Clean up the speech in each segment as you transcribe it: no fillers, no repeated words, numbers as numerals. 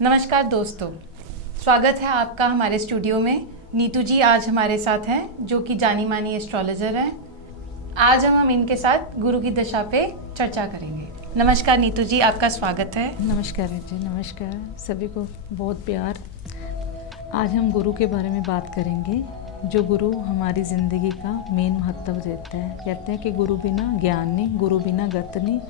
नमस्कार दोस्तों, स्वागत है आपका हमारे स्टूडियो में। नीतू जी आज हमारे साथ हैं, जो कि जानी मानी एस्ट्रोलॉजर हैं। आज हम इनके साथ गुरु की दशा पे चर्चा करेंगे। नमस्कार नीतू जी, आपका स्वागत है। नमस्कार जी, नमस्कार सभी को, बहुत प्यार। आज हम गुरु के बारे में बात करेंगे, जो गुरु हमारी ज़िंदगी का मेन महत्व देता है। कहते हैं कि गुरु बिना ज्ञान नहीं, गुरु बिना गत नहीं,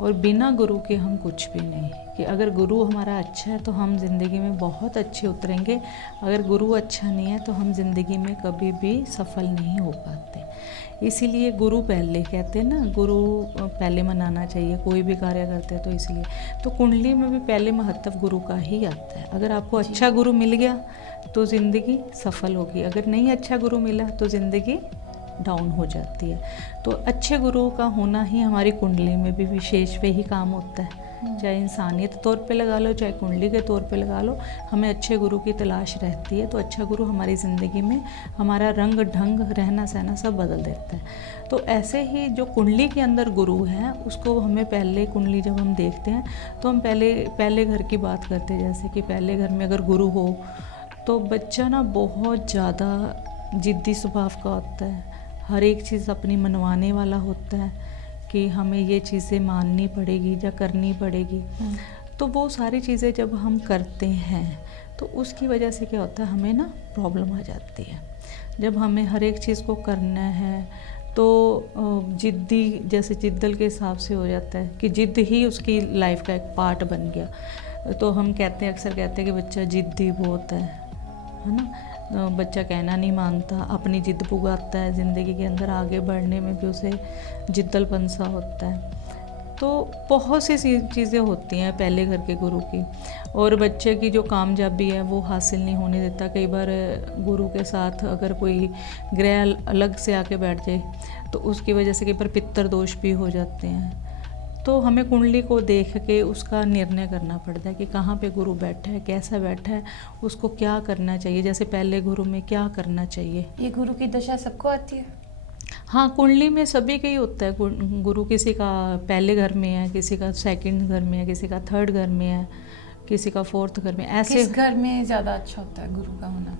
और बिना गुरु के हम कुछ भी नहीं। कि अगर गुरु हमारा अच्छा है तो हम ज़िंदगी में बहुत अच्छे उतरेंगे, अगर गुरु अच्छा नहीं है तो हम ज़िंदगी में कभी भी सफल नहीं हो पाते। इसीलिए गुरु पहले, कहते हैं ना, गुरु पहले मनाना चाहिए, कोई भी कार्य करते हैं तो इसलिए। तो कुंडली में भी पहले महत्व गुरु का ही आता है। अगर आपको अच्छा गुरु मिल गया तो ज़िंदगी सफल होगी, अगर नहीं अच्छा गुरु मिला तो ज़िंदगी डाउन हो जाती है। तो अच्छे गुरु का होना ही हमारी कुंडली में भी विशेष पे ही काम होता है। चाहे इंसानियत तौर पे लगा लो, चाहे कुंडली के तौर पे लगा लो, हमें अच्छे गुरु की तलाश रहती है। तो अच्छा गुरु हमारी ज़िंदगी में हमारा रंग ढंग, रहना सहना सब बदल देता है। तो ऐसे ही जो कुंडली के अंदर गुरु है, उसको हमें पहले, कुंडली जब हम देखते हैं तो हम पहले घर की बात करते हैं। जैसे कि पहले घर में अगर गुरु हो तो बच्चा ना बहुत ज़्यादा जिद्दी स्वभाव का होता है, हर एक चीज़ अपनी मनवाने वाला होता है कि हमें ये चीज़ें माननी पड़ेगी या करनी पड़ेगी। तो वो सारी चीज़ें जब हम करते हैं तो उसकी वजह से क्या होता है, हमें ना प्रॉब्लम आ जाती है। जब हमें हर एक चीज़ को करना है तो जिद्दी, जैसे जिद्दल के हिसाब से हो जाता है कि जिद्द ही उसकी लाइफ का एक पार्ट बन गया। तो हम कहते हैं, अक्सर कहते हैं कि बच्चा जिद्दी बहुत है ना। बच्चा कहना नहीं मानता, अपनी जिद पुगाता है, ज़िंदगी के अंदर आगे बढ़ने में भी उसे जिद्दलपन सा होता है। तो बहुत सी चीज़ें होती हैं पहले घर के गुरु की, और बच्चे की जो कामयाबी है वो हासिल नहीं होने देता। कई बार गुरु के साथ अगर कोई ग्रह अलग से आके बैठ जाए तो उसकी वजह से कई बार पितर दोष भी हो जाते हैं। तो हमें कुंडली को देख के उसका निर्णय करना पड़ता है कि कहाँ पे गुरु बैठा है, कैसा बैठा है, उसको क्या करना चाहिए। जैसे पहले गुरु में क्या करना चाहिए। ये गुरु की दशा सबको आती है? हाँ, कुंडली में सभी का ही होता है गुरु। किसी का पहले घर में है, किसी का सेकंड घर में है, किसी का थर्ड घर में है, किसी का फोर्थ घर में। ऐसे किस घर में ज़्यादा अच्छा होता है गुरु का होना?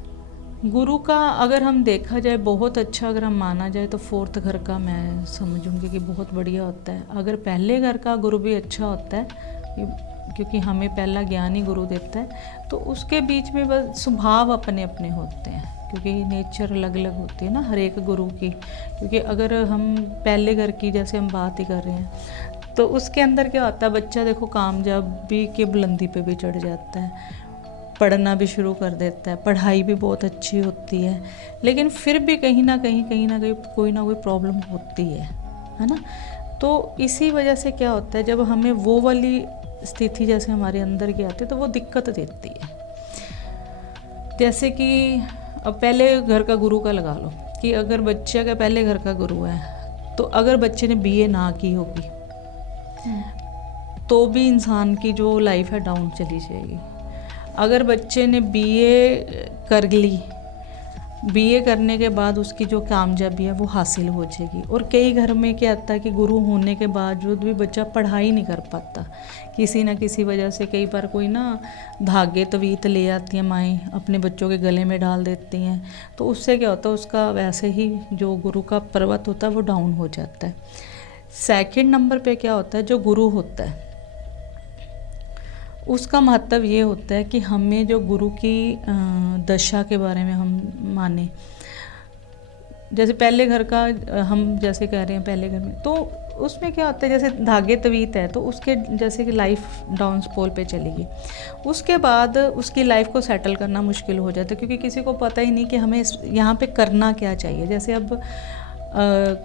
गुरु का अगर हम देखा जाए बहुत अच्छा, अगर हम माना जाए तो फोर्थ घर का मैं समझूंगी कि बहुत बढ़िया होता है। अगर पहले घर का गुरु भी अच्छा होता है, क्योंकि हमें पहला ज्ञान ही गुरु देता है। तो उसके बीच में बस स्वभाव अपने अपने होते हैं, क्योंकि नेचर अलग अलग होती है ना हर एक गुरु की। क्योंकि अगर हम पहले घर की जैसे हम बात ही कर रहे हैं तो उसके अंदर क्या होता है, बच्चा देखो कामयाबी के बुलंदी पे भी चढ़ जाता है, पढ़ना भी शुरू कर देता है, पढ़ाई भी बहुत अच्छी होती है, लेकिन फिर भी कहीं ना कहीं कोई ना कोई प्रॉब्लम होती है ना। तो इसी वजह से क्या होता है, जब हमें वो वाली स्थिति जैसे हमारे अंदर की आती है तो वो दिक्कत देती है। जैसे कि अब पहले घर का गुरु का लगा लो कि अगर बच्चे का पहले घर का गुरु है तो अगर बच्चे ने बीए ना की होगी तो भी इंसान की जो लाइफ है डाउन चली जाएगी। अगर बच्चे ने बीए कर ली, बीए करने के बाद उसकी जो कामयाबी है वो हासिल हो जाएगी। और कई घर में क्या आता है कि गुरु होने के बावजूद भी बच्चा पढ़ाई नहीं कर पाता, किसी ना किसी वजह से। कई बार कोई ना धागे तवीत ले आती हैं माएँ, अपने बच्चों के गले में डाल देती हैं, तो उससे क्या होता है, उसका वैसे ही जो गुरु का पर्वत होता है वो डाउन हो जाता है। सेकंड नंबर पे क्या होता है, जो गुरु होता है उसका महत्व ये होता है कि हमें जो गुरु की दशा के बारे में हम माने। जैसे पहले घर का हम जैसे कह रहे हैं पहले घर में, तो उसमें क्या होता है, जैसे धागे तवीत है तो उसके जैसे कि लाइफ डाउन पोल पे चलेगी, उसके बाद उसकी लाइफ को सेटल करना मुश्किल हो जाता है, क्योंकि किसी को पता ही नहीं कि हमें यहाँ पे करना क्या चाहिए। जैसे अब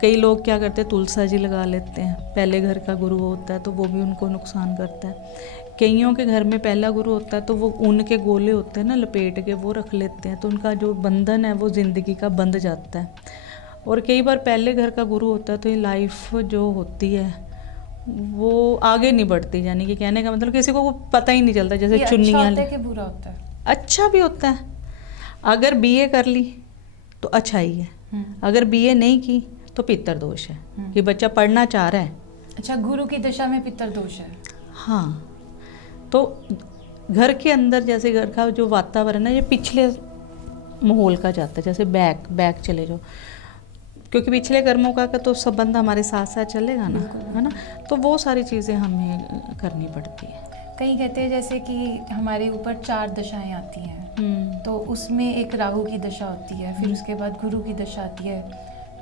कई लोग क्या करते हैं, तुलसा जी लगा लेते हैं, पहले घर का गुरु होता है तो वो भी उनको नुकसान करता है। कईयों के घर में पहला गुरु होता है तो वो ऊन के गोले होते हैं ना लपेट के, वो रख लेते हैं, तो उनका जो बंधन है वो ज़िंदगी का बंध जाता है। और कई बार पहले घर का गुरु होता है तो ये लाइफ जो होती है वो आगे नहीं बढ़ती। यानी कि कहने का मतलब किसी को वो पता ही नहीं चलता। जैसे चुन्नियाँ, अच्छा होता है कि बुरा होता है? अच्छा भी होता है। अगर बीए कर ली तो अच्छा ही है, अगर बीए नहीं की तो पितर दोष है कि बच्चा पढ़ना चाह रहा है। अच्छा, गुरु की दशा में पितर दोष है? हाँ, तो घर के अंदर जैसे घर का जो वातावरण है ये पिछले माहौल का जाता है, जैसे बैक चले जाओ, क्योंकि पिछले कर्मों का तो संबंध हमारे साथ साथ चलेगा ना, है ना। तो वो सारी चीज़ें हमें करनी पड़ती है। कहीं कहते हैं जैसे कि हमारे ऊपर 4 दशाएं आती हैं, तो उसमें एक राहु की दशा होती है, फिर उसके बाद गुरु की दशा आती है,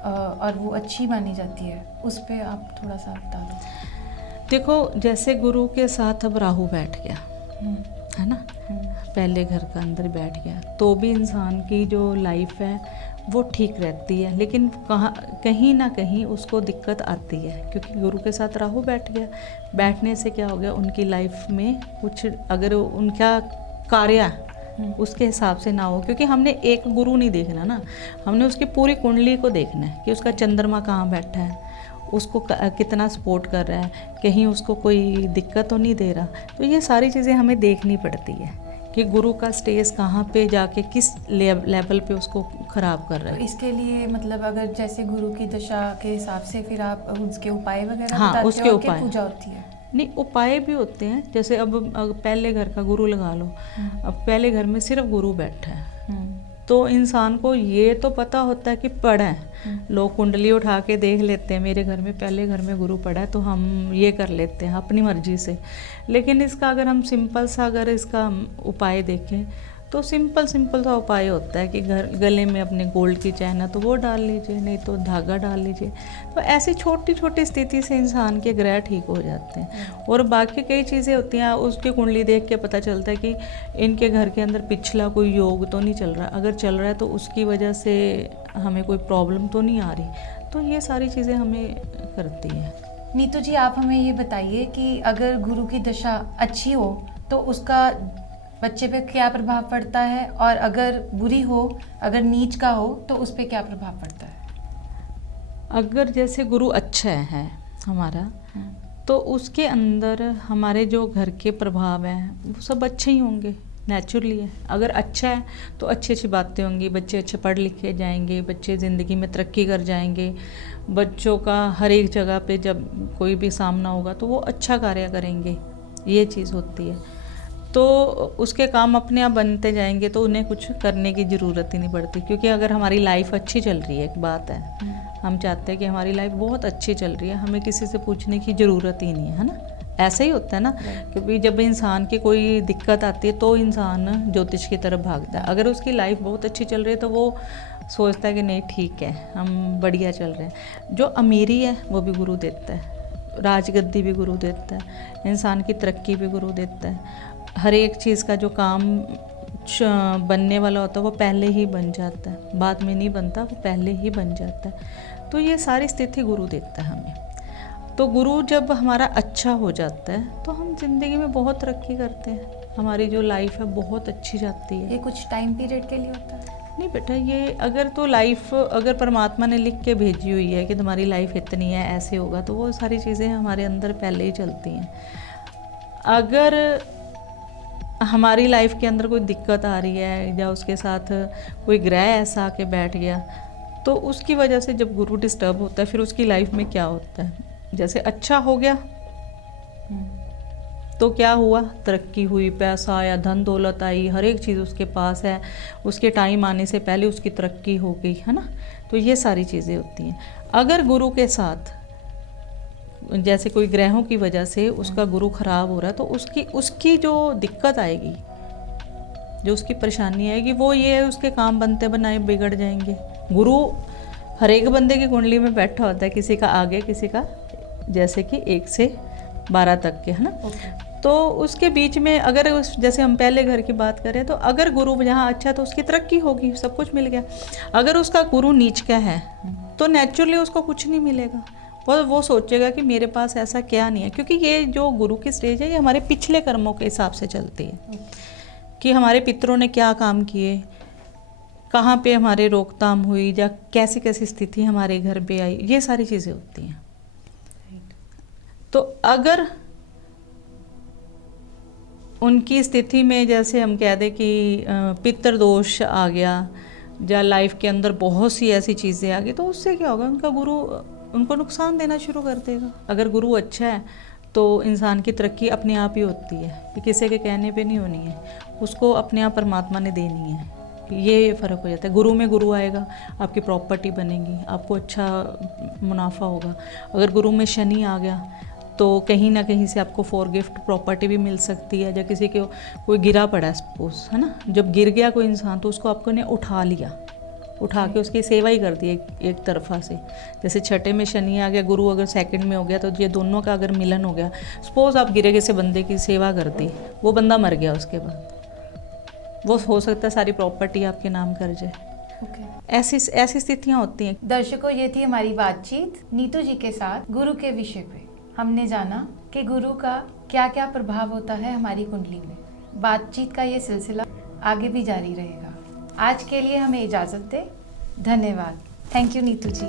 और वो अच्छी मानी जाती है। उस पे आप थोड़ा सा बता दो। देखो, जैसे गुरु के साथ अब राहु बैठ गया, है ना, पहले घर का अंदर बैठ गया, तो भी इंसान की जो लाइफ है वो ठीक रहती है, लेकिन कहीं ना कहीं उसको दिक्कत आती है, क्योंकि गुरु के साथ राहु बैठ गया। बैठने से क्या हो गया, उनकी लाइफ में कुछ अगर उनका कार्य उसके हिसाब से ना हो, क्योंकि हमने एक गुरु नहीं देखना ना, हमने उसकी पूरी कुंडली को देखना है कि उसका चंद्रमा कहाँ बैठा है, उसको कितना सपोर्ट कर रहा है, कहीं उसको कोई दिक्कत तो नहीं दे रहा। तो ये सारी चीज़ें हमें देखनी पड़ती है कि गुरु का स्टेज कहाँ पे जाके किस लेवल पे उसको ख़राब कर रहा है। तो इसके लिए मतलब अगर जैसे गुरु की दशा के हिसाब से फिर आप उसके उपाय वगैरह हाँ, बताते उसके हो कि उपाय पूजा होती है? नहीं, उपाय भी होते हैं। जैसे अब पहले घर का गुरु लगा लो, अब पहले घर में सिर्फ गुरु बैठा है, तो इंसान को ये तो पता होता है कि पड़ा है, लोग कुंडली उठा के देख लेते हैं, मेरे घर में पहले घर में गुरु पड़ा है तो हम ये कर लेते हैं अपनी मर्जी से। लेकिन इसका अगर हम सिंपल सा अगर इसका उपाय देखें तो सिंपल सा उपाय होता है कि गले में अपने गोल्ड की चैन है तो वो डाल लीजिए, नहीं तो धागा डाल लीजिए। तो ऐसी छोटी छोटी स्थिति से इंसान के ग्रह ठीक हो जाते हैं। और बाकी कई चीज़ें होती हैं, उसकी कुंडली देख के पता चलता है कि इनके घर के अंदर पिछला कोई योग तो नहीं चल रहा, अगर चल रहा है तो उसकी वजह से हमें कोई प्रॉब्लम तो नहीं आ रही। तो ये सारी चीज़ें हमें करती हैं। नीतू जी, आप हमें ये बताइए कि अगर गुरु की दशा अच्छी हो तो उसका बच्चे पे क्या प्रभाव पड़ता है, और अगर बुरी हो, अगर नीच का हो तो उस पे क्या प्रभाव पड़ता है? अगर जैसे गुरु अच्छा है हमारा, तो उसके अंदर हमारे जो घर के प्रभाव हैं वो सब अच्छे ही होंगे, नेचुरली है। अगर अच्छा है तो अच्छी अच्छी बातें होंगी, बच्चे अच्छे पढ़ लिखे जाएंगे, बच्चे ज़िंदगी में तरक्की कर जाएंगे, बच्चों का हर एक जगह पे जब कोई भी सामना होगा तो वो अच्छा कार्य करेंगे, ये चीज़ होती है। तो उसके काम अपने आप बनते जाएंगे, तो उन्हें कुछ करने की ज़रूरत ही नहीं पड़ती। क्योंकि अगर हमारी लाइफ अच्छी चल रही है, एक बात है, हम चाहते हैं कि हमारी लाइफ बहुत अच्छी चल रही है, हमें किसी से पूछने की ज़रूरत ही नहीं है ना। ऐसा ही होता है ना, क्योंकि जब इंसान की कोई दिक्कत आती है तो इंसान ज्योतिष की तरफ भागता है। अगर उसकी लाइफ बहुत अच्छी चल रही है तो वो सोचता है कि नहीं ठीक है, हम बढ़िया चल रहे हैं। जो अमीरी है वो भी गुरु देता है, राजगद्दी भी गुरु देता है, इंसान की तरक्की भी गुरु देता है। हर एक चीज़ का जो काम बनने वाला होता है वो पहले ही बन जाता है, बाद में नहीं बनता, वो पहले ही बन जाता है। तो ये सारी स्थिति गुरु देता है हमें। तो गुरु जब हमारा अच्छा हो जाता है तो हम जिंदगी में बहुत तरक्की करते हैं, हमारी जो लाइफ है बहुत अच्छी जाती है। ये कुछ टाइम पीरियड के लिए होता है? नहीं बेटा, ये अगर तो लाइफ अगर परमात्मा ने लिख के भेजी हुई है कि तुम्हारी लाइफ इतनी है, ऐसे होगा, तो वो सारी चीज़ें हमारे अंदर पहले ही चलती हैं। अगर हमारी लाइफ के अंदर कोई दिक्कत आ रही है या उसके साथ कोई ग्रह ऐसा आके बैठ गया, तो उसकी वजह से जब गुरु डिस्टर्ब होता है फिर उसकी लाइफ में क्या होता है, जैसे अच्छा हो गया तो क्या हुआ, तरक्की हुई, पैसा आया, धन दौलत आई, हर एक चीज़ उसके पास है, उसके टाइम आने से पहले उसकी तरक्की हो गई, है ना। तो ये सारी चीज़ें होती हैं। अगर गुरु के साथ जैसे कोई ग्रहों की वजह से उसका गुरु खराब हो रहा है, तो उसकी जो दिक्कत आएगी, जो उसकी परेशानी आएगी, वो ये है उसके काम बनते बनाए बिगड़ जाएंगे। गुरु हर एक बंदे की कुंडली में बैठा होता है, किसी का आगे, किसी का जैसे कि 1 से 12 तक के, है ना। तो उसके बीच में अगर जैसे हम पहले घर की बात करें तो अगर गुरु यहाँ अच्छा है तो उसकी तरक्की होगी, सब कुछ मिल गया। अगर उसका गुरु नीच का है तो नेचुरली उसको कुछ नहीं मिलेगा, वो सोचेगा कि मेरे पास ऐसा क्या नहीं है। क्योंकि ये जो गुरु की स्टेज है ये हमारे पिछले कर्मों के हिसाब से चलती है कि हमारे पितरों ने क्या काम किए, कहाँ पे हमारे रोकथाम हुई, या कैसी कैसी स्थिति हमारे घर पे आई, ये सारी चीज़ें होती हैं। तो अगर उनकी स्थिति में जैसे हम कह दें कि पितृदोष आ गया या लाइफ के अंदर बहुत सी ऐसी चीज़ें आ गई, तो उससे क्या होगा, उनका गुरु उनको नुकसान देना शुरू कर देगा। अगर गुरु अच्छा है तो इंसान की तरक्की अपने आप ही होती है, कि किसी के कहने पे नहीं होनी है, उसको अपने आप परमात्मा ने देनी है। ये फ़र्क हो जाता है। गुरु में गुरु आएगा, आपकी प्रॉपर्टी बनेगी, आपको अच्छा मुनाफा होगा। अगर गुरु में शनि आ गया तो कहीं ना कहीं से आपको फॉर गिफ्ट प्रॉपर्टी भी मिल सकती है। या किसी के कोई गिरा पड़ा है सपोज, है ना, जब गिर गया कोई इंसान तो उसको आपको ने उठा लिया, उठा के उसकी सेवा ही कर दी एक तरफा से। जैसे छठे में शनि आ गया, गुरु अगर सेकंड में हो गया, तो ये दोनों का अगर मिलन हो गया, सपोज आप गिरे किसी बंदे की सेवा कर दी, वो बंदा मर गया, उसके बाद वो हो सकता है सारी प्रॉपर्टी आपके नाम कर जाए। ऐसी स्थितियाँ होती हैं। दर्शकों, ये थी हमारी बातचीत नीतू जी के साथ गुरु के विषय पे। हमने जाना कि गुरु का क्या क्या प्रभाव होता है हमारी कुंडली में। बातचीत का ये सिलसिला आगे भी जारी रहेगा। आज के लिए हमें इजाज़त दें। धन्यवाद। Thank you Neetu ji.